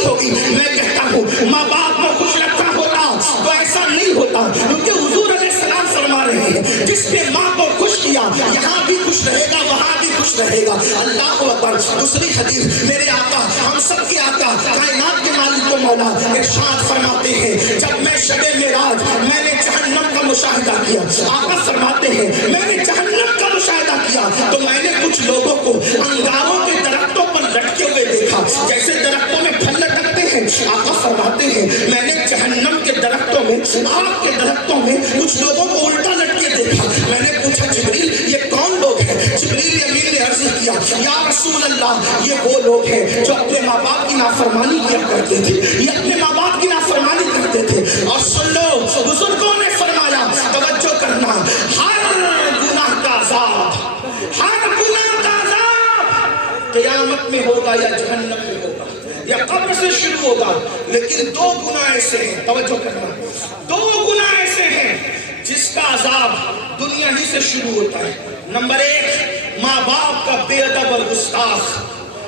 کی ہوگی. میں کہتا ہوں ماں باپ کو خوش رکھا ہوتا تو ایسا نہیں ہوتا، کیونکہ حضور علیہ السلام فرما رہے ہیں جس نے ماں کو خوش کیا یہاں بھی خوش رہے گا وہاں بھی خوش رہے گا. اللہ اکبر. دوسری حدیث میرے آقا ہم سب کے آقا کائنات کے مالک و مولا ارشاد فرماتے ہیں جب میں شب معراج میں نے جہنم کا مشاہدہ کیا، آقا فرماتے ہیں میں نے جہنم کا مشاہدہ کیا تو میں نے کچھ لوگوں کو انگاروں کے درختوں پر لٹکے ہوئے دیکھا، جیسے درختوں میں پھل لٹکتے ہیں. آقا فرماتے ہیں میں نے جہنم کے درختوں میں، آگ کے درختوں میں کچھ لوگوں کو الٹا لٹکے دیکھا. میں نے پوچھا جبریل یہ کون لوگ ہیں؟ جبریل امین نے عرض کیا یا رسول اللہ یہ وہ لوگ ہیں جو اپنے ماں باپ کی نافرمانی کیا کرتے تھے، یہ اپنے ماں باپ کی نافرمانی کرتے تھے. اور سن لو بزرگوں نے فرمایا توجہ کرنا، ہر گناہ کا عذاب، ہر گناہ کا عذاب قیامت میں ہوگا یا جہنم میں ہوگا یا قبر سے شروع ہوگا، لیکن دو گناہ ایسے ہیں، توجہ کرنا، دو گناہ ایسے ہیں جس کا عذاب دنیا ہی سے شروع ہوتا ہے. نمبر ایک ماں باپ کا بے ادب اور گستاخ،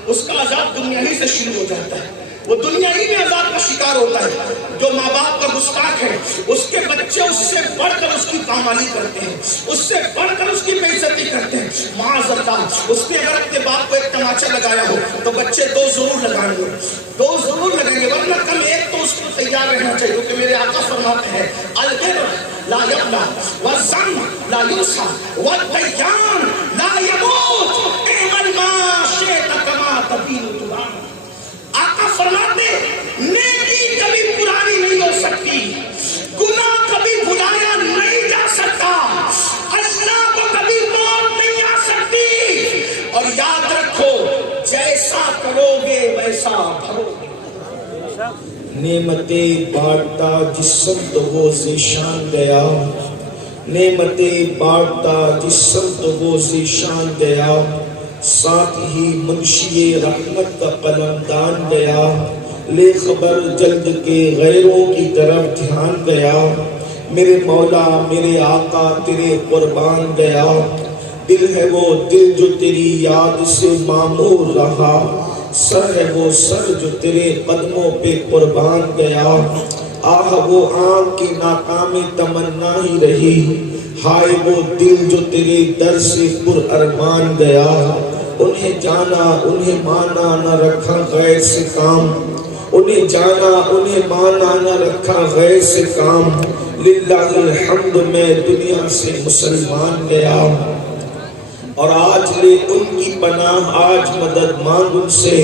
اس کا عذاب دنیا ہی سے شروع ہو جاتا ہے، وہ دنیا ہی میں عذاب کا شکار ہوتا ہے. جو ماں باپ کا گستاخ ہے اس کے بچے اس سے بڑھ کر اس کی پامالی کرتے ہیں، اس سے بڑھ کر اس کی بے عزتی کرتے ہیں. معاذ اللہ، اس نے اگر اپنے باپ کو ایک تماچا لگایا ہو تو بچے دو ضرور لگائیں گے، دو ضرور لگیں گے، ورنہ کم ایک تو اس کو تیار رہنا چاہیے. کیونکہ میرے آقا فرماتے ہیں البر لا یبلا والذم لا یوسع والدیان لا یموت اعمل ما شئت کما تدین تدان. آقا فرماتے نیکی کبھی پرانی نہیں ہو سکتی، گناہ کبھی بھلایا نہیں جا سکتا، اللہ کو کبھی موت نہیں آ سکتی. اور یاد رکھو جیسا کرو گے ویسا بھرو گے. نعمتیں بانٹتا جس سمت وہ ذیشان گیا، نعمتیں بانٹتا جس سمت وہ ذیشان گیا، ساتھ ہی منشی رحمت کا قلمدان گیا. لے خبر جلد کے غیروں کی طرف دھیان گیا، میرے مولا میرے آقا تیرے قربان گیا. دل ہے وہ دل جو تیری یاد سے معمور رہا، سر ہے وہ سر جو تیرے قدموں پہ قربان گیا. آہ وہ آنکھ کی ناکامی تمنا ہی رہی، ہائے وہ دل جو تیرے در سے پر ارمان گیا. انہیں جانا انہیں مانا نہ رکھا غیر سے کام، انہیں جانا انہیں مانا نہ رکھا غیر سے کام. للہ الحمد میں دنیا سے مسلمان گیا، اور آج لے ان کی پناہ آج مدد مانگ ان سے.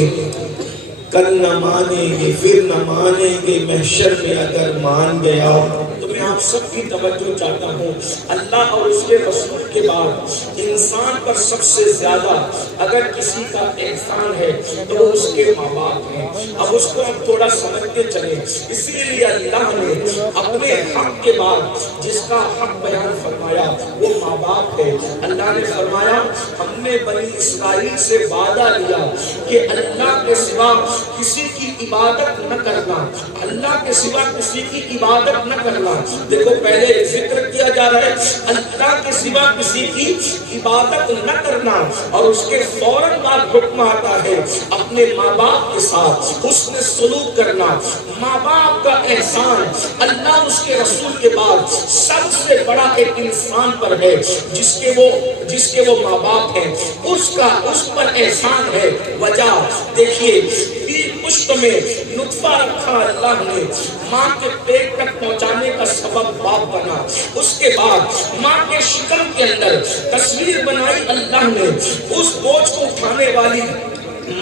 کل نہ مانیں گے پھر نہ مانیں گے محشر میں اگر مان گیا. تو میں آپ سب کی توجہ چاہتا ہوں، اللہ اور اس کے رسول کے بعد انسان پر سب سے زیادہ اگر کسی کا احسان ہے تو وہ اس کے ماں باپ ہیں. اب اس کو ہم تھوڑا سمجھتے چلیں. اسی لیے اللہ نے اپنے حق کے بعد جس کا حق بیان فرمایا وہ ماں باپ ہے. اللہ نے فرمایا ہم نے بنی اسرائیل سے وعدہ لیا کہ اللہ کے سوا کسی کی عبادت نہ کرنا، اللہ کے سوا کسی کی عبادت نہ کرنا. دیکھو پہلے ذکر کیا جا رہا ہے اللہ کے سوا کسی کی عبادت نہ کرنا، اور اس کے فوراً بعد حکم آتا ہے اپنے ماں باپ کے ساتھ حسن سلوک کرنا. ماں باپ کا احسان اللہ اس کے رسول کے بعد سب سے بڑا ایک انسان پر ہے جس کے وہ ماں باپ ہیں، اس پر احسان ہے. وجہ دیکھیے پشت میں نطفہ رکھا اللہ نے، ماں کے پیٹ تک پہنچانے کا سبب باپ بنا. اس کے بعد ماں کے شکم کے اندر تصویر بنائی اللہ نے، اس بوجھ کو اٹھانے والی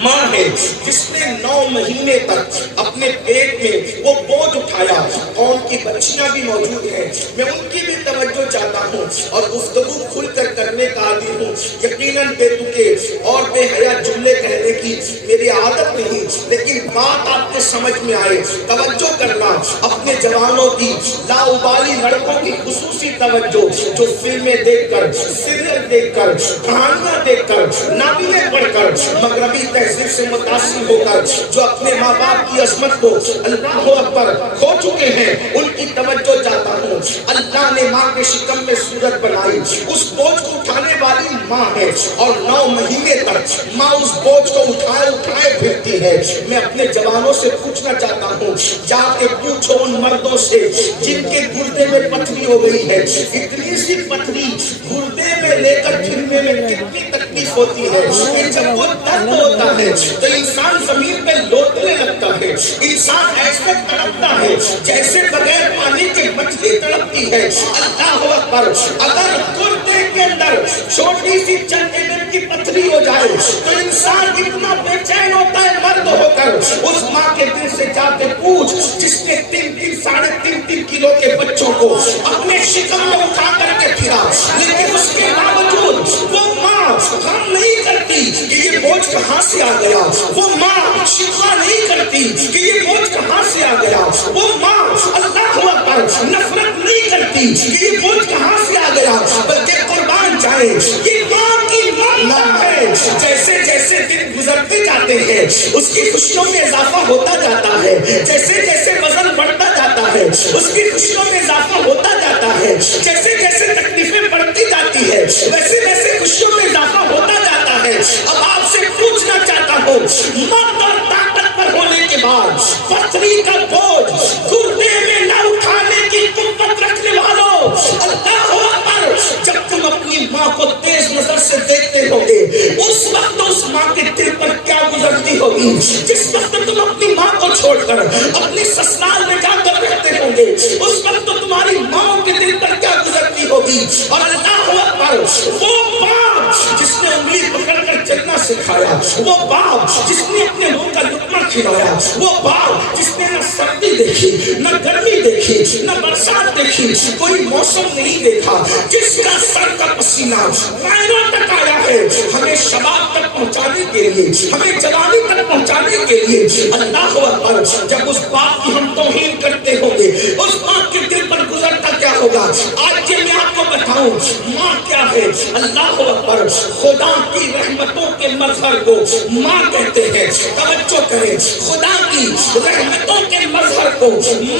ماں ہے جس نے 9 مہینے تک اپنے پیٹ میں وہ بوجھ اٹھایا. قوم کی بچیاں بھی موجود ہیں، میں ان کی بھی توجہ چاہتا ہوں اور گفتگو کھل کر کرنے کا عادی ہوں. یقیناً بے تکے اور بے حیا جملے کہنے کی میری عادت نہیں، لیکن بات آپ کے سمجھ میں آئے توجہ کرنا. اپنے جوانوں کی لاؤبالی لڑکوں کی خصوصی توجہ جو فلمیں دیکھ کر، سیریل دیکھ کر، کہانیاں دیکھ کر، ناولیں پڑھ کر، مغربی تہذیب سے متاثر ہو کر جو اپنے ماں باپ کی عظمت کو اللہ اکبر کھو چکے ہیں، ان کی توجہ چاہتا ہوں. اللہ نے ماں کے شکم میں صورت بنائی، اس بوجھ کو اٹھانے والی ماں ہے. اور 9 مہینے تک ماں اس بوجھ کو اٹھائے پھرتی ہے. میں اپنے جوانوں سے پوچھنا چاہتا ہوں، جا کے پوچھو ان مردوں سے جن کے گردے میں پتھری ہو گئی ہے. اتنی سی پتھری گردے میں لے کر پھرنے میں کتنی تکلیف ہوتی ہے. کہ جب وہ درد ہوتا ہے تو انسان زمین پہ لوٹنے لگتا ہے. انسان ایسے تڑپتا ہے جیسے بغیر پانی کے مچھلی تڑپتی ہے. اللہ اکبر. اگر گردے کے اندر چھوٹی سی چند mm کی پتھری ہو جائے تو انسان اتنا بے چین ہوتا ہے مرد ہو کر. اس ماں کے دل سے جا کے پوچھ جس نے 3-3 ساڑھے 3 کلو کے بچوں کو اپنے شکم میں اٹھا کر کے پھرا، لیکن اس کے باوجود وہ ماں غم نہیں کرتی کہ یہ بوجھ کہاں سے آ گیا. وہ ماں شکوہ نہیں کرتی کہ یہ بوجھ کہاں سے آ گیا. وہ ماں اللہ اکبر نفرت نہیں کرتی کہ یہ بوجھ کہاں سے آ گیا، بلکہ قربان جائے یہ ماں کی ممتا ہے. جیسے جیسے دن گزرتے جاتے ہیں اس کی خوشیوں میں اضافہ ہوتا جاتا ہے. جیسے جیسے وزن بڑھتا جاتا ہے اس کی خوشیوں میں اضافہ ہوتا جاتا ہے. جیسے جیسے تکلیفیں بڑھتی جاتی ہے ویسے ویسے خوشیوں میں اضافہ ہوتا جاتا ہے. اب آپ سے پوچھنا چاہتا ہوں، مرد اور طاقتور ہونے کے بعد پتھری کا بوجھ گردے میں نہ اٹھانے کی قوت رکھنے والوں، اللہ اکبر، جب تم اپنی ماں کو تیز نظر سے دیکھتے ہوگے اس وقت اس ماں کے دل پر کیا گزرتی ہوگی. جس وقت تم اپنی ماں کو چھوڑ کر اپنی سسرال میں جا کر رہتے ہوں گے اس وقت تو تمہاری ماں کے دل پر کیا گزرتی ہوگی. اور اللہ اکبر، وہ باپ جس نے انگلی پکڑ کر چلنا سکھایا، وہ باپ جس نے اپنے منہ کا لقمہ کھلایا، وہ باپ جس نے نہ سردی دیکھی نہ گرمی دیکھی نہ برسات دیکھی، کوئی موسم نہیں دیکھا، جس کا سر کا پسینہ پائروں تک آیا ہے ہمیں شباب تک پہنچانے کے لیے، ہمیں جوانی تک پہنچانے کے لیے. اللہ اکبر، جب اس باپ کی ہم توہین کرتے ہوں گے اس باپ کے دل پر گزرتا کیا ہوگا. آج یہ میں آپ کو بتاؤں ماں کیا ہے. اللہ اکبر، خدا کی رحمتوں کے مظہر کو ماں کہتے ہیں. توجہ کریں، خدا کی رحمتوں کے مظہر کو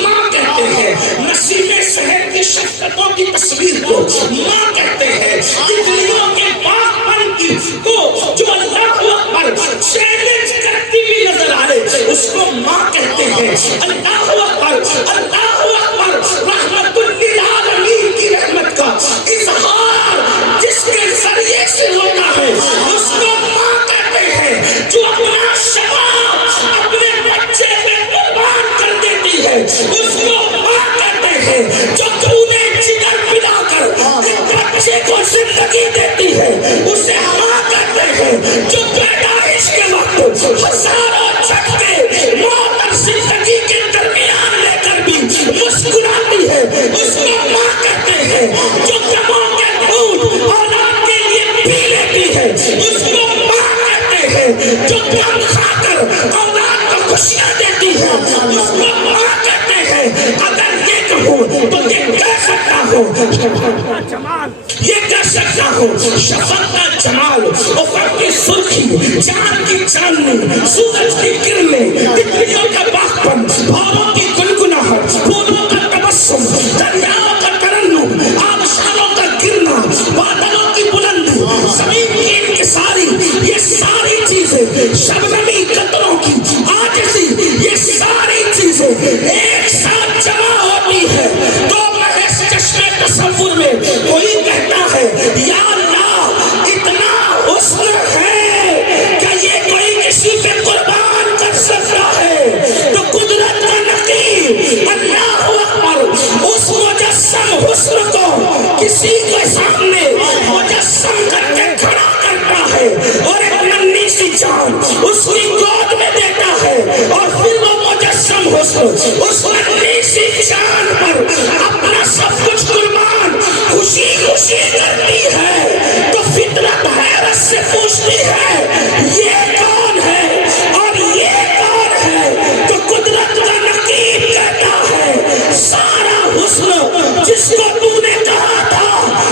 ماں کہتے ہیں. نسیم شہر کی شفقتوں کی تصویر کو ماں کہتے ہیں. تتلیوں کے باغبن کی کو جو اللہ اکبر چیلنج کرتی ہوئی نظر آئے اس کو ماں کہتے ہیں. اللہ اکبر، اللہ اکبر، رحمت للعالمین کی رحمت کا اظہار جس کے ذریعے سے ہوتا ہے اس کو ماں کہتے ہیں. جو اپنا شباب اپنے بچے پہ قربان کر دیتی ہے اس کو ماں کہتے ہیں. جو خون جگر پلا کر بچے کو زندگی دیتی ہے اسے ماں کہتے ہیں. جو پیدائش کے وقت ہزاروں جھٹکے موت اور زندگی کے درمیان لے کر بھی مسکراتی ہے اس کو ماں کہتے ہیں. جو کموں کے خون اولاد کے لیے پی لیتی ہے اس کو ماں کہتے ہیں. جو غم کھا کر اولاد کو خوشیاں دیتی ہے اس کو ماں کہتے ہیں. اگر یہ کہوں تو یہ کہہ سکتا ہوں جمال، یہ کہہ سکتا ہوں شفقت کا جمال، افق کی سرخی، چاند کی چاندنی، سورج کی کرنیں، تتلیوں کا باغبن، بھوروں کی گنگناہٹ، پھولوں کا تبسم، دریاؤں کا ترنم، آبشاروں کا گرنا، بادلوں کی بلندی، زمین کی انکساری، یہ ساری چیزیں، شبنمی قطروں کی عاجزی، یہ ساری چیزیں ایک ساتھ جمع ہوتی ہے تو محض چشمے تصور میں کوئی کہتا ہے یا اللہ اتنا حسن ہے کہ یہ کوئی کسی پہ قربان کر سکتا ہے. تو قدرت کا نقیب اللہ اکبر اس مجسم حسن کو کسی کے سامنے مجسم کر کے کھڑا کرتا ہے اور ایک ننھی سی جان اس کی گود میں دیتا ہے اور پھر وہ مجسم حسن اس ننھی سی جان پر اپنا سب کچھ قربان خوشی خوشی کرتی ہے. تو فطرت حیرت سے پوچھتی ہے یہ کون ہے اور یہ کون ہے. تو قدرت کا نقیب کہتا ہے سارا حسن جس کو تو نے کہا تھا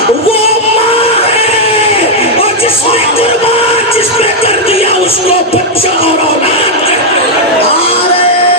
وہ ماں ہے اور جس نے قربان جس پہ کر دیا اس کو بچہ اور اولاد کہتے ہیں. والدین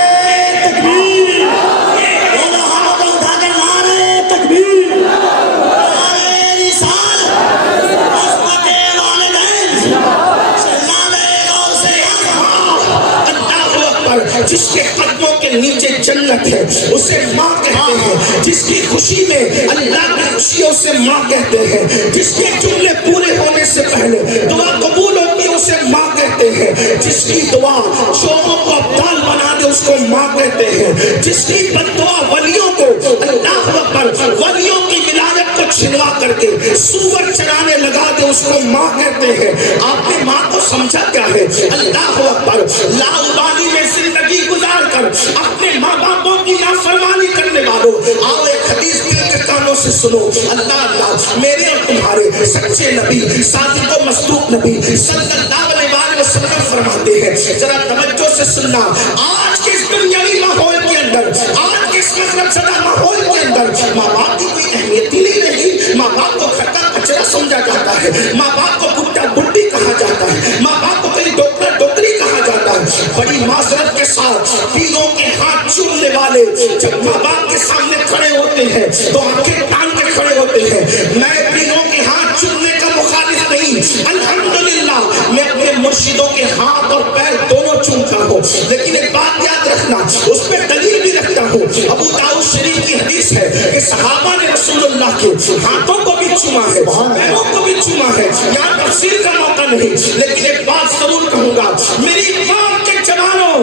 جس کے قدموں کے نیچے جنت ہے اسے ماں کہتے ہیں، جس کی خوشی میں اللہ کی خوشیوں سے ماں کہتے ہیں، جس کے جملے پورے ہونے سے پہلے دعا قبول ہوتی ہے اسے ماں کہتے ہیں، جس کی دعا شوقوں کو ابدال بنا دے اس کو ماں کہتے ہیں، جس کی بد دعا ولیوں کو اللہ اکبر ولیوں کی ولایت کو چھنوا کر کے سور چرانے لگا دے اس کو ماں کہتے ہیں۔ آپ نے ماں کو سمجھا کیا ہے؟ اللہ اکبر، لاابالی میں زندگی گزار کر اپنے ماں باپوں کی نافرمانی کرنے والوں، آؤ ایک حدیث دل کے کانوں سے سنو۔ اللہ اللہ میرے اور تمہارے سچے نبی صادق و مصدوق نبی صلی اللہ علیہ وسلم فرماتے ہیں، ذرا توجہ سے سننا، آج کے اس دنیاوی ماحول کے اندر، آج کے اس مطلب زدہ ماحول کے اندر ماں باپ کی کوئی اہمیت ہی نہیں رہی۔ ماں باپ کو گھر کا کچرا سمجھا جاتا ہے، ماں باپ کو بڈھا بڈھی کہا جاتا ہے، ماں باپ کو کہیں ڈاکٹر ڈاکٹری کہا جاتا ہے۔ بڑی معذرت کے ساتھ پیروں کے ہاتھ چومنے والے جب ماں باپ کے سامنے کھڑے ہوتے ہیں تو آنکھیں تان کے کھڑے ہوتے ہیں۔ میں پیروں کے ہاتھ چومنے کا مخالف نہیں، الحمدللہ میں اپنے مرشدوں کے ہاتھ اور پیر دونوں چومتا ہوں، لیکن ایک بات یاد رکھنا، اس پہ دلیل بھی رکھتا ہوں۔ ابو داؤد شریف کی حدیث ہے کہ صحابہ نے رسول اللہ کے ہاتھوں کو بھی چوما ہے، پیروں کو بھی چوما ہے۔ یہاں تفصیل کا موقع نہیں، لیکن ایک بات ضرور کہوں گا، میری قوم کے جوانوں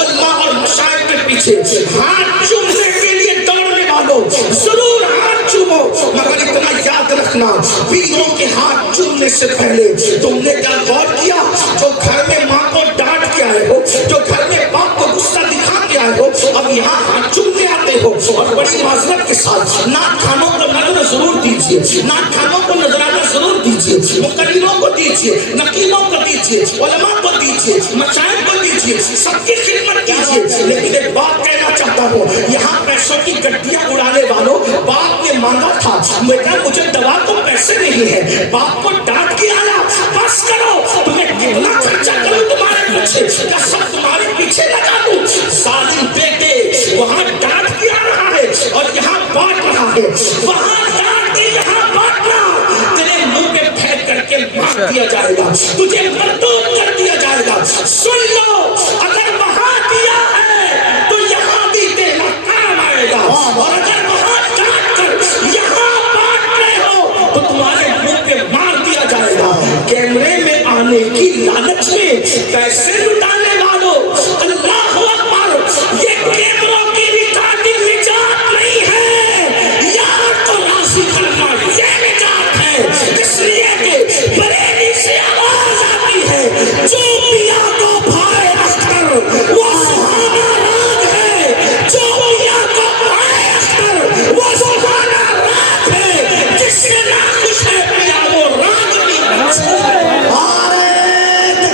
اللہ اور مشائخ کے پیچھے ہاتھ چومنے کے لیے دوڑنے والوں ضرور ہاتھ چومو، مگر اتنا یاد رکھنا، پیروں کے ہاتھ چومنے سے پہلے تم نے کیا غور کیا؟ جو گھر میں ماں کو ڈانٹ کے آئے ہو، جو گھر میں باپ کو غصہ دکھا کے آئے ہو، اب یہاں ہاتھ چومنے آتے ہو۔ اور بڑی معذرت کے ساتھ ناک کھانوں کو نظر ضرور دیجیے، ناک کھانوں کو نظرانہ ضرور دیجیے، مقرروں کو دیجیے، نقیبوں کو دیجیے، علماء کو دیجیے، مشائخ کو دیجیے، سب کی خدمت کیجیے۔ لیکن ایک بات کہنا چاہتا ہوں، یہاں پیسوں کی گڈیاں اڑانے والوں، باپ نے مانگا تھا، بیٹا مجھے دوا کو پیسے نہیں ہے، باپ کو ڈانٹ کے آیا، بس کرو، تمہیں کتنا خرچہ کروں تمہارے پیچھے، کیا سب تمہارے پیچھے لگا دوں؟ ظالم بیٹے، وہاں ڈانٹ کے آ رہا ہے اور یہاں بانٹ رہا ہے، وہاں ڈانٹ کے یہاں بانٹنا، تیرے منہ پہ پھینک کر کے مار دیا جائے گا، تجھے مردود کر دیا جائے گا۔ سن لو، اگر وہاں دیا ہے تو یہاں بھی دینا کام آئے گا، اور اگر وہاں ڈانٹ کر یہاں بانٹ رہے ہو تو تمہارے منہ پہ مار دیا جائے گا۔ کیمرے میں آنے کی لالچ میں پیسے لٹانے والوں، اللہ اکبر، یہ کیمروں کی ریکارڈنگ نجات نہیں ہے، یار کو راضی کرنا یہ نجات ہے، اس لیے کہ بریلی سے آواز آتی ہے، جو پیا کو بھائے اختر وہ سہانا راگ ہے، جو پیا کو بھائے اختر وہ سہانا راگ ہے، جس سے ناخوش ہے پیا وہ راگ نہیں بچتا،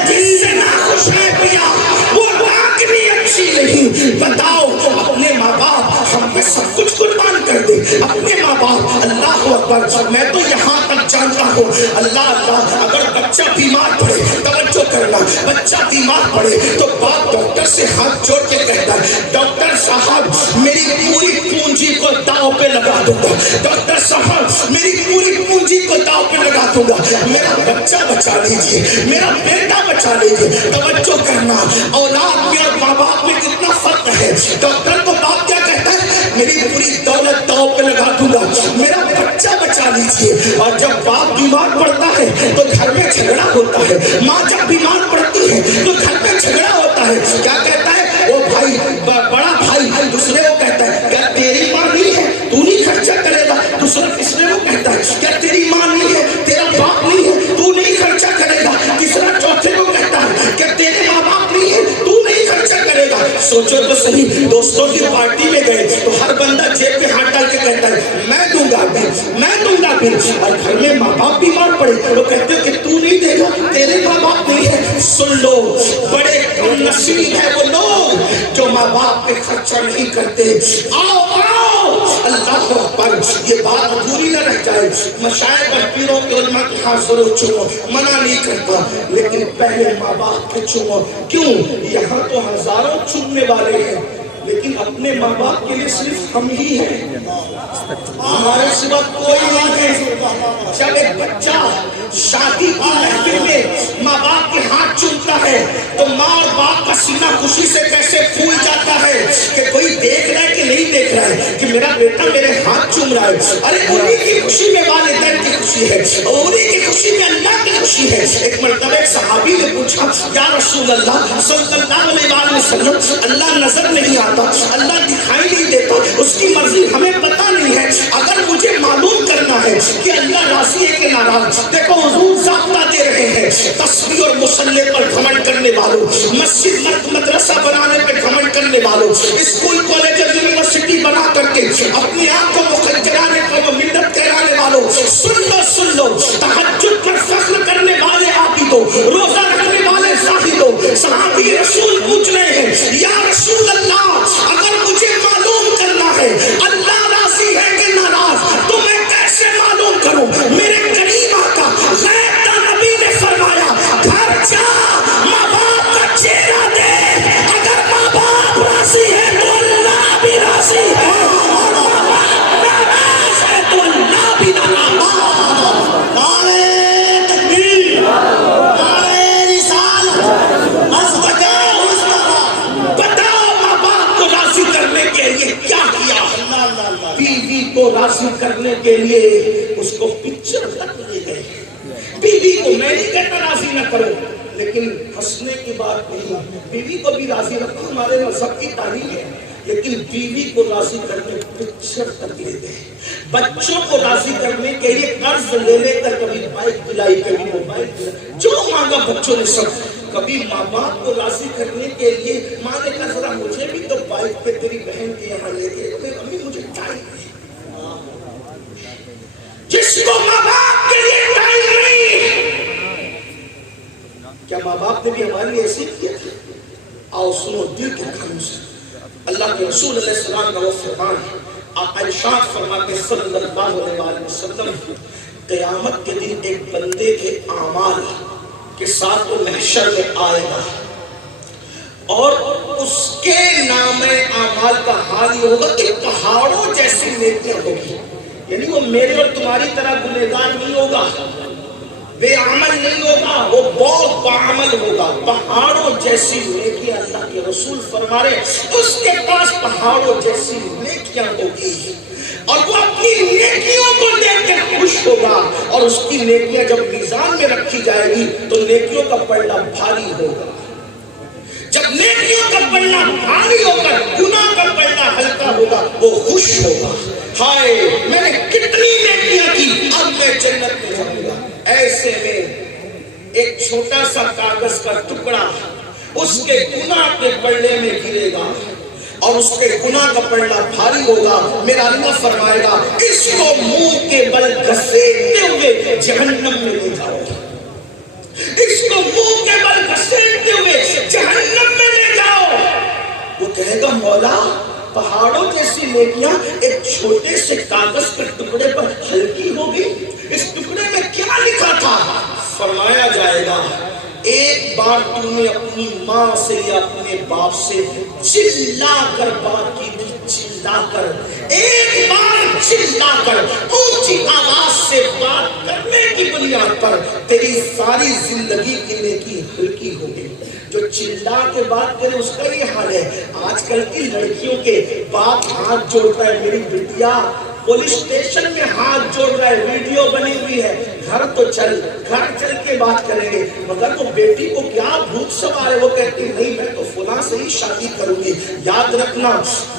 جس سے ناخوش ہے پیا وہ راگ نہیں اچھی نہیں۔ بتاؤ، اپنے ماں باپ ہم پہ سب کچھ قربان کر دے، اپنے ماں باپ، اللہ اکبر، میں تو یہاں تک جانتا ہوں، اللہ اللہ، اگر بچہ بیمار پڑے، توجہ کرنا، بچہ بیمار پڑے تو باپ ڈاکٹر سے ہاتھ جوڑ کے کہتا ہے، ڈاکٹر صاحب میری پوری پونجی کو داؤ پہ لگا دوں گا، ڈاکٹر صاحب میری پوری پونجی کو داؤ پہ لگا دوں گا، میرا بچہ بچا لیجیے، میرا بیٹا بچا لیجیے۔ توجہ کرنا، اولاد میں اور ماں باپ میں کتنا فرق ہے۔ ڈاکٹر کو باپ کیا کہتا ہے؟ میری پوری دولت داؤ پہ لگا دوں گا، میرا بچہ بچا لیجیے۔ اور جب باپ بیمار پڑتا ہے تو گھر میں جھگڑا ہوتا ہے، ماں جب بیمار پڑتی ہے تو گھر میں جھگڑا ہوتا ہے، کیا کہتا ہے وہ بھائی، بڑا بھائی دوسرے کو کہتا ہے کیا تیری ماں نہیں ہے تو نہیں خرچہ کرے گا، دوسرا تیسرے کو کہتا ہے کیا تیری ماں نہیں ہے، تیرا باپ نہیں ہے تو نہیں خرچہ کرے گا، تیسرا چوتھے کو کہتا ہے کیا تیرے ماں باپ نہیں ہے تو نہیں خرچہ کرے گا۔ سوچو تو صحیح، دوستوں کی پارٹی میں گئے تو ہر بندہ جیب پہ ہاتھ ڈال کے کہتا ہے میں دوں گا بل، میں دوں گا بل، اور گھر میں ماں باپ بیمار پڑے تو کہتے ہو کہ تو نہیں دے گا، تیرے ماں باپ نہیں ہے۔ سن لو، بڑے کم نصیب ہے وہ لوگ جو ماں باپ پہ خرچہ نہیں کرتے۔ آؤ آؤ، اللہ اکبر، یہ بات پوری نہ رہ جائے، مشائخ اور پیروں کے علماء کے ہاتھ ضرور چومو، منع نہیں کرتا، لیکن پہلے ماں باپ کے چومو۔ کیوں؟ یہاں تو ہزاروں چومنے والے ہیں، لیکن اپنے ماں باپ کے لیے صرف ہم ہی ہیں۔ ہمارے سوا کوئی نہیں ہے. جب ایک بچہ شادی کی محفل میں ماں باپ کے ہاتھ چومتا ہے تو ماں اور باپ کا سینہ خوشی سے کیسے پھول جاتا ہے کہ کوئی دیکھ رہا ہے کہ نہیں دیکھ رہا ہے کہ میرا بیٹا میرے ہاتھ چوم رہا ہے. ارے انہی کی خوشی میں والدین کی خوشی ہے, انہی کی خوشی میں اللہ کی خوشی ہے. ایک مرتبہ ایک صحابی نے پوچھا, یا رسول اللہ صلی اللہ علیہ وسلم, اللہ نظر نہیں آتا, اللہ دکھائی نہیں دیتا, اس کی مرضی ہمیں پتہ نہیں ہے, اگر مجھے معلوم کرنا ہے کہ اللہ راضی ہے کہ ناراض. دیکھو حضور ضابطہ دے رہے ہیں, تسبیح اور مصلی پر گھمنڈ کرنے والوں, مسجد مدرسہ بنانے پر گھمنڈ کرنے والوں, اسکول کالج اور یونیورسٹی بنا کر کے اپنے آپ کو مخجلانے کو منت کہلانے والوں, سن لو تہجد پر فخر کرنے والے عابدوں, روزہ رکھنے والے زاہدوں. صحابی رسول پوچھ رہے ہیں, یا رسول اللہ اگر مجھے معلوم کرنا ہے اللہ راضی ہے کہ ناراض تو میں کیسے معلوم کروں؟ میرے کریم آقا غیب کا نبی نے فرمایا, گھر جا ماں باپ کا چہرہ دے, اگر ماں باپ راضی ہے تو اللہ بھی راضی ہے, اور ماں باپ ناراض ہے تو اللہ بھی ناراض. نعرہ تکبیر, نعرہ رسالت, بتاؤ ماں باپ کو راضی کرنے کے لیے کیا کیا؟ بیوی کو راضی کرنے کے لیے اس کو پکچر تک لے گئے. بیوی کو میں نہیں کہتا راضی نہ کرو, لیکن ہنسنے کی بات نہیں, بیوی کو بھی راضی رکھو, ہمارے مذہب کی تعلیم ہے, لیکن بیوی کو راضی کرنے پکچر تک لے گئے. بچوں کو راضی کرنے کے لیے قرض لے کر کبھی بائک دلائی, کبھی موبائل دلائی, جو مانگا بچوں نے سب. کبھی ماں باپ کو راضی کرنے کے لیے ماں نے کہا ذرا مجھے بھی تو بائک پہ تیری بہن کے یہاں لے کے, امی مجھے ٹائم نہیں. جس کو ماں باپ کے لیے ٹائم نہیں, کیا ماں باپ نے بھی ہمارے لیے ایسے کیا تھا؟ آؤ سنو دل کے کانوں سے. اللہ کے رسول علیہ السلام کا وہ فرمان, آپ ارشاد فرماتے صلی اللہ علیہ وسلم, قیامت کے دن ایک بندے کے اعمال کے ساتھ وہ محشر میں آئے گا اور اس کے نام اعمال کا حال یہ ہوگا کہ پہاڑوں جیسی نیکیاں ہوگی. یعنی وہ میرے اور تمہاری طرح گنہگار نہیں ہوگا, بے عمل نہیں ہوگا, وہ بہت باعمل ہوگا. پہاڑوں جیسی نیکیاں, اللہ کے رسول فرما رہے اس کے پاس پہاڑوں جیسی نیکیاں ہوگی, اور وہ اپنی نیکیوں کو دیکھ کے خوش ہوگا. اور اس کی نیکیاں جب میزان میں رکھی جائے گی تو نیکیوں کا پلڑا بھاری ہوگا. جب نیکیوں کا پلڑا بھاری ہوگا, گناہ کا پلڑا ہلکا ہوگا, وہ خوش ہوگا. ہائے میں نے کتنی نیکیاں کی, اب میں جنت میں جاؤں گا. ایسے میں ایک چھوٹا سا کاغذ کا ٹکڑا اس کے گناہ کے پلڑے میں گرے گا اور اس کے گناہ کا پلڑا بھاری ہوگا. میرا اللہ فرمائے گا اس کو منہ کے بل گھسیٹتے ہوئے جہنم میں لے جاؤ, اس کو منہ کے بل گھسیٹتے ہوئے جہنم میں لے جاؤ. وہ کہے گا مولا پہاڑوں جیسی نیکیاں ایک چھوٹے سے کاغذ کے ٹکڑے پر ہلکی ہوگی, اس ٹکڑے میں کیا لکھا تھا؟ فرمایا جائے گا ایک بار تم نے اپنی ماں سے یا اپنے باپ سے چلا کر بات کی تھی, چلا کر, ایک بار چلا کر اونچی آواز سے بات کرنے کی بنیاد پر تیری ساری زندگی کی نیکی ہلکی ہو گئی. جو چلا کے بات کرے اس کا یہ حال ہے. آج کل کی لڑکیوں کے باپ ہاتھ جوڑتا ہے, میری بیٹیا پولیس اسٹیشن میں ہاتھ جوڑ رہا ہے, ویڈیو بنی ہوئی ہے, گھر تو چل, گھر چل کے بات کریں گے. مگر وہ بیٹی کو کیا بھوت سوار ہے, وہ کہتی نہیں میں تو فلاں سے ہی شادی کروں گی. یاد رکھنا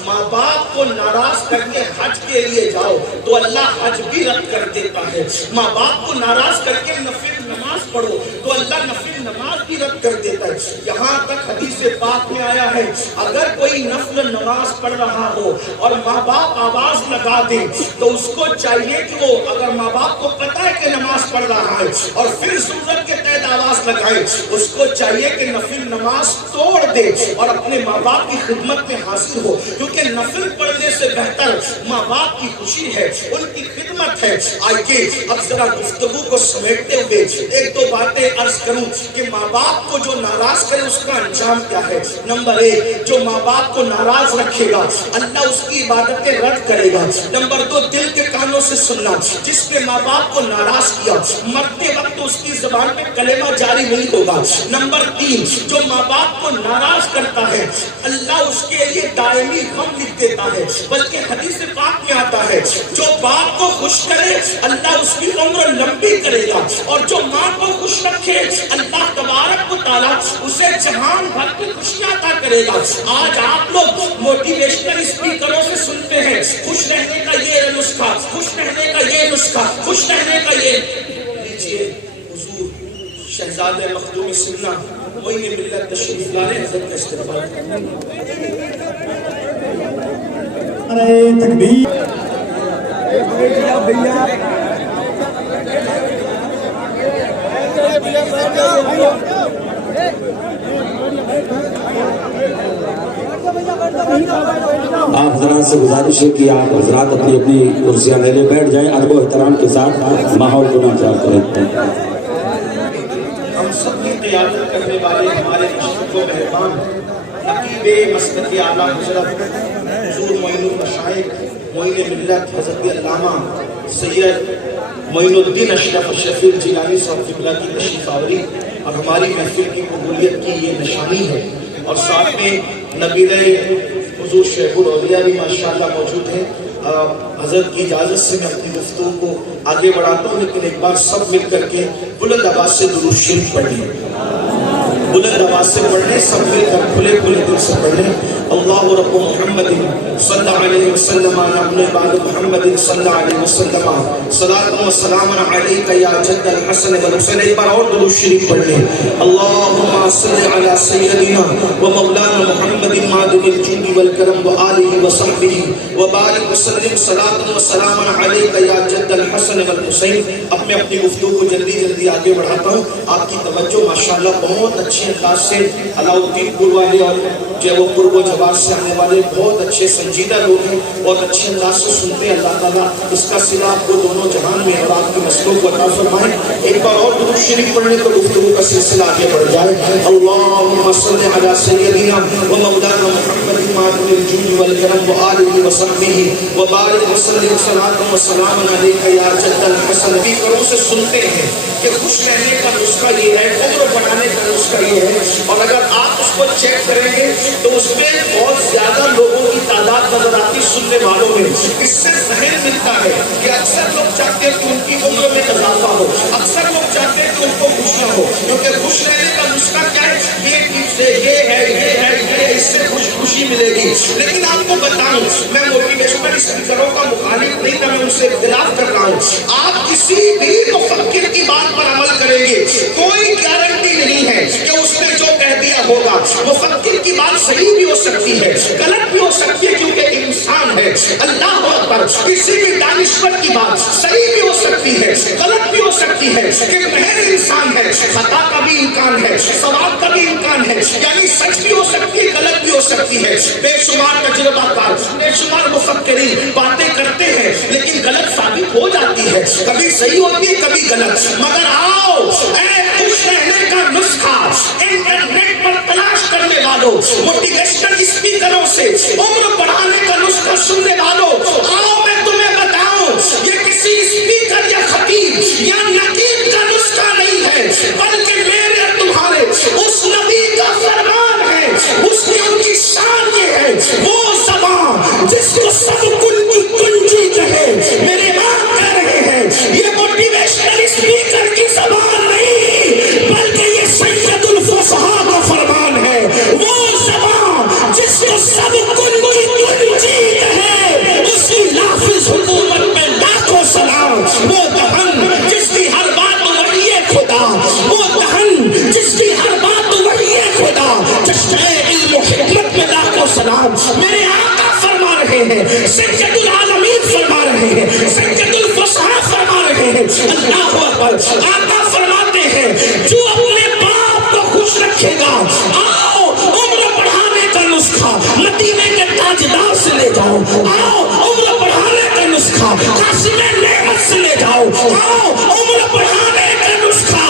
ماں باپ کو ناراض کر کے حج کے لیے جاؤ تو اللہ حج بھی رد کر دیتا ہے. ماں باپ کو ناراض کر کے نفل نماز پڑھو تو اللہ نفل نماز بھی رد کر دیتا ہے. یہاں تک حدیث پاک میں آیا ہے اگر کوئی نفل نماز پڑھ رہا ہو اور ماں باپ آواز لگا دے تو اس کو چاہیے کہ وہ, اگر ماں باپ کو پتا ہے کہ نماز پڑھ رہا ہے اور پھر ضرورت کے تحت آواز لگائے, اس کو چاہیے کہ نفل نماز توڑ دے اور اپنے ماں باپ کی خدمت میں حاضر ہو, کیونکہ نفل پڑھنے سے بہتر ماں باپ کی خوشی ہے, ان کی خدمت ہے. آئیے اب ذرا گفتگو کو سمیٹتے ہوئے ایک دو باتیں عرض کروں کہ ماں باپ کو جو ناراض کرے اس کا انجام کیا ہے. نمبر 1, جو ماں باپ کو ناراض رکھے گا اللہ اس کی عبادتیں رد کرے گا. نمبر 2, دل کے کانوں سے سننا. جس نے ماں باپ کو ناراض کیا مرتے وقت اس کی زبان پہ کلمہ جاری نہیں ہوگا. نمبر 3, جو ماں باپ کو ناراض کرتا ہے اللہ اس کے لیے دائمی غم لکھ دیتا ہے. بلکہ حدیث پاک میں آتا ہے جو باپ کو خوش کرے اللہ اس کی عمر لمبی کرے گا, اور جو ماں کو خوش رکھے اللہ تبارک و تعالیٰ اسے جہان بھر کی خوشیاں عطا کرے گا. آج آپ لوگ موٹیویشنل اسپیکروں سے سنتے ہیں خوش رہنے کا یہ نسخہ, خوش رہنے کا یہ نسخہ, خوش رہنے کا یہ. لیجیے حضور شہزادہ مخدوم سننا وہی ملت تشریف لائے حضرت کا استقبال. تکبیر. آپ حضرات سے گزارش ہے کہ آپ حضرات اپنی اپنی کرسیاں لے لے بیٹھ جائیں, ادب و احترام کے ساتھ ماحول کو نہ خراب کریں. ہم سب کی قیادت کرنے والے ہمارے مشرق و مہربان نقیب مسلک اعلیٰ حضرت حضور معین المشائخ معین ملت حضرت علامہ سید معین الدین اشرف الشفیع جیلانی صاحب قبلہ کی تشریف آوری اور ہماری محفل کی قبولیت کی یہ نشانی ہے. اور ساتھ میں نبیل حضور شیخ الاولیاء بھی ماشاءاللہ موجود ہیں. حضرت کی اجازت سے میں اپنی گفتگو کو آگے بڑھاتا ہوں, لیکن ایک بار سب مل کر کے بلند آواز سے درود شریف پڑھیں, بلند آواز سے پڑھیں, سب مل کر کھلے کھلے دل سے پڑھیں. اللہ رب محمد صلی اللہ علیہ وسلم علی بعد محمد صلی اللہ علیہ وسلم صلاۃ و سلام علیک یا جد الحسن والحسین. ایک بار اور درود شریف پڑھ لیں. اللہم صلی علی سیدنا و مولانا محمد معدن الجود والکرم و آلہ و صحبہ و بارک وسلم صلاۃ و سلام علیک یا جد الحسن والحسین. اب میں اپنی گفتگو کو جلدی جلدی آگے بڑھاتا ہوں. آپ کی توجہ ماشاءاللہ بہت اچھے انداز سے علاؤالدین پور والے اور جو وہ قرب و جوار سے آنے والے بہت اچھے سنجیدہ لوگ ہیں, بہت اچھے انداز سے سنتے ہیں. اللہ تعالیٰ اس کا صلہ آپ کو دونوں جہان میں اور آپ کی نسلوں کو عطا فرمائے. ایک بار اور درود شریف پڑھنے تو گفتگو کا سلسلہ آگے بڑھ جائے. اللہم صلی علی سیدنا و مولانا محمد معدن الجود والکرم و آلہ و صحبہ و بارک وسلم صلاۃ و سلام علیک یا جد الحسن. اسپیکروں سے سنتے ہیں کہ خوش رہنے کا نسخہ یہ ہے, عمر بڑھانے کا نسخہ یہ ہے, اور اگر آپ اس کو چیک کریں گے تو اس میں بہت زیادہ لوگوں کی تعداد نظر آتی سننے والوں میں. اس سے ذہن ملتا ہے کہ اکثر لوگ چاہتے ہیں کہ ان کی عمر میں اضافہ ہو, اکثر لوگ چاہتے ہیں کہ ان کو خوشیاں ہو, کیونکہ خوش رہنے کا نسخہ کیا ہے, یہ اس سے خوشی ملے گی. لیکن آپ کو بتاؤں میں موٹیویشنل اسپیکروں کا مخالف نہیں تھا, میں ان سے اختلاف کر رہا ہوں. آپ کسی بھی مفکر کی بات پر عمل کریں گے کوئی گارنٹی نہیں ہے کہ اس نے جو کہہ دیا ہوگا. مفکر کی بات صحیح بھی ہو سکتی ہے, غلط بھی ہو سکتی ہے, کیونکہ انسان ہے. اللہ اکبر. کسی بھی دانشور کی بات صحیح بھی ہو سکتی ہے, غلط بھی ہو سکتی ہے, کہ محض انسان ہے, خطا کا بھی امکان ہے, ثواب کا بھی امکان ہے, یعنی سچ بھی ہو سکتی ہے, غلط بھی ہو سکتی ہے. بے شمار تجربہ کار, بے شمار مفکرین باتیں کرتے ہیں لیکن غلط ثابت ہو جاتی ہے, کبھی صحیح ہوتی ہے کبھی غلط. مگر آؤ اے خوش رہنے کا نسخہ انٹرنیٹ پر تلاش کرنے والوں, موٹیویشنل اسپیکروں سے عمر بڑھانے کا نسخہ سننے والوں, آؤ میں تمہیں بتاؤں یہ کسی اسپیکر یا خطیب یا نقیب کا نسخہ نہیں ہے, بلکہ میرے تمہارے اس نبی کا فرمان ہے. اس کی ان کی شان یہ ہے, وہ زبان جس کو سب کن کی کنجی کہے. میرے باپ کہہ رہے ہیں یہ موٹیویشنل اسپیکر کی زبان نہیں, بلکہ یہ سید الفصحاء کا فرمان ہے. وہ زبان جس کو سب کن کی کنجی کہے, اس کی لافظ حکومت میں لاکھوں سلام. وہ دہن جس کی ہر بات وحی خدا, وہ دہن جس کی ہر بات وحی خدا, چشمہ علم و حکمت میں لاکھوں سلام. میرے آقا فرما رہے ہیں, سید العالمین فرما رہے ہیں, سید الفصحاء فرما رہے ہیں. اللہ اکبر. آقا فرماتے ہیں جو اپنے باپ کو خوش رکھے گا, آؤ عمر بڑھانے کا نسخہ مدینے کے تاجدار سے لے جاؤ, آؤ عمر بڑھانے کا نسخہ قاسم نعمت سے لے جاؤ, آؤ عمر بڑھانے کا نسخہ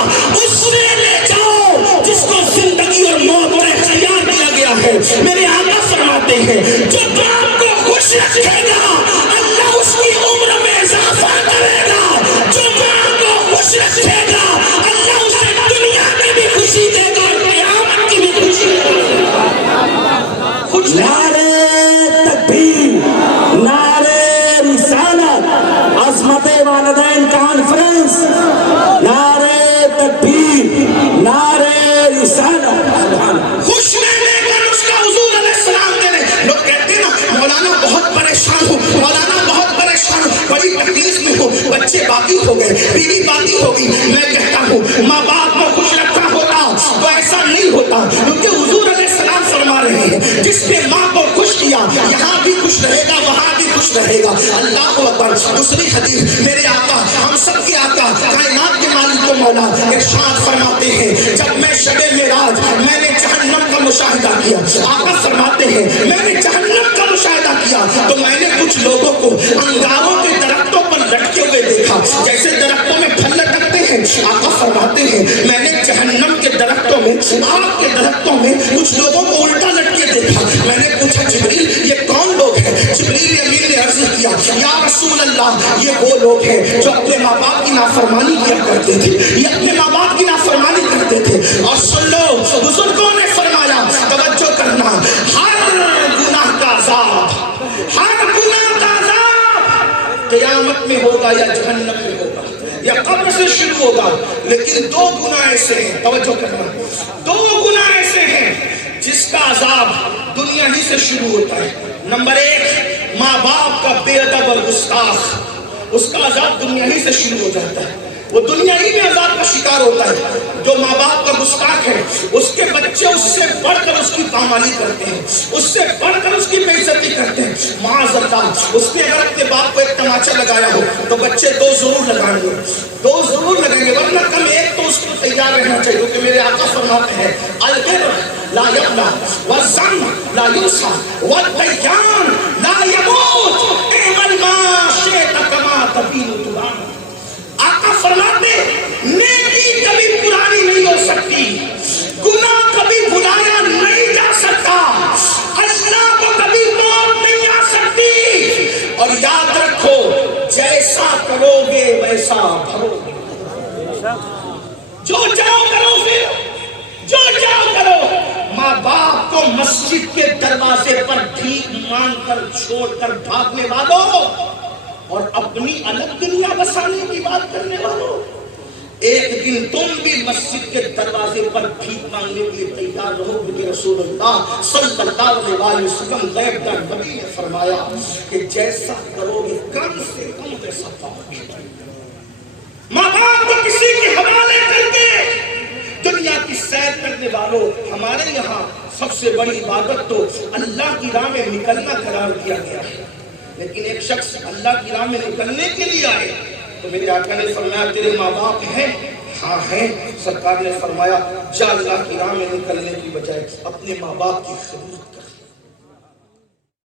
بچے باقی ہو گئے, بیوی باقی ہو گئی. میں کہتا ہوں ماں باپ کو خوش رکھا ہوتا تو ایسا نہیں ہوتا, کیونکہ حضور علیہ السلام فرما رہے ہیں جس نے ماں کو خوش کیا یہاں بھی خوش رہے گا وہاں بھی خوش رہے گا. اللہ اکبر. دوسری حدیث میرے آقا ہم سب کے آقا کائنات کے مالک و مولا ارشاد فرماتے ہیں جب میں شب معراج میں نے جہنم کا مشاہدہ کیا, آقا فرماتے ہیں میں نے جہنم کا مشاہدہ کیا تو میں نے کچھ لوگوں کو انگاروں کے درختوں پر لٹکے ہوئے دیکھا جیسے درختوں میں پھل لٹکتے ہیں. آقا فرماتے ہیں میں نے جہنم کے درختوں میں آگ کے درختوں میں کچھ لوگوں کو الٹا لٹکے دیکھا. میں نے پوچھا جبریل یہ کون لوگ ہیں؟ جبریل امین نے عرض کیا یا رسول اللہ یہ وہ لوگ ہیں جو اپنے ماں باپ کی نافرمانی کیا کرتے تھے, یہ اپنے ماں باپ کی نافرمانی کرتے تھے. اور سن لو بزرگوں نے فرمایا توجہ کرنا, ہر گناہ کا عذاب, ہر گناہ کا عذاب قیامت میں ہوگا یا جہنم میں ہوگا یا قبر سے شروع ہوگا, لیکن دو گناہ ایسے ہیں, توجہ کرنا, دو گناہ ایسے ہیں جس کا عذاب دنیا ہی سے شروع ہوتا ہے. نمبر ایک ماں باپ کا بے ادب اور گستاخ, اس کا عذاب دنیا ہی سے شروع ہو جاتا ہے, وہ دنیا ہی میں عذاب کا شکار ہوتا ہے. جو ماں باپ کا گستاخ ہے اس کے بچے اس سے بڑھ کر اس کی پامالی کرتے ہیں, اس سے بڑھ کر اس کی بے عزتی کرتے ہیں. معاذ اللہ, اس نے اگر اپنے باپ کو ایک تماچا لگایا ہو تو بچے دو ضرور لگائیں گے, دو ضرور لگیں گے, ورنہ کم ایک تو اس کو تیار رہنا چاہیے. کیونکہ میرے آقا فرماتے ہیں البر لا یبلا والذم لا ینسى والدیان لا یموت اعمل ما شئت کما تدین تدان. آقا فرماتے نیکی کبھی پرانی نہیں ہو سکتی, گناہ کبھی بھلایا نہیں جا سکتا, اللہ کو کبھی موت نہیں آ سکتی. اور یاد رکھو جیسا کرو گے ویسا بھرو گے. جو چاہو کرو, پھر جو چاہو کرو. ماں باپ کو مسجد کے دروازے پر بھیک مانگ کر چھوڑ کر بھاگنے والوں اور اپنی الگ دنیا بسانے کی بات کرنے والوں, ایک دن تم بھی مسجد کے دروازے پر بھیک مانگنے کے لیے تیار رہو. کیونکہ رسول اللہ صلی اللہ علیہ وسلم غیب دان نبی نے فرمایا کہ جیسا کرو گے کم سے کم ویسا پاؤ گے. ماں باپ کو کسی کے حوالے کر کے دنیا کی سیر کرنے والوں, ہمارے یہاں سب سے بڑی عبادت تو اللہ کی راہ میں نکلنا قرار دیا گیا ہے. لیکن ایک شخص اللہ کی راہ میں نکلنے کے لیے آئے تو میرے آقا نے فرمایا تیرے ماں باپ ہیں؟ ہاں ہیں. سرکار نے فرمایا جا اللہ کی راہ میں نکلنے کی بجائے اپنے ماں باپ کی خدمت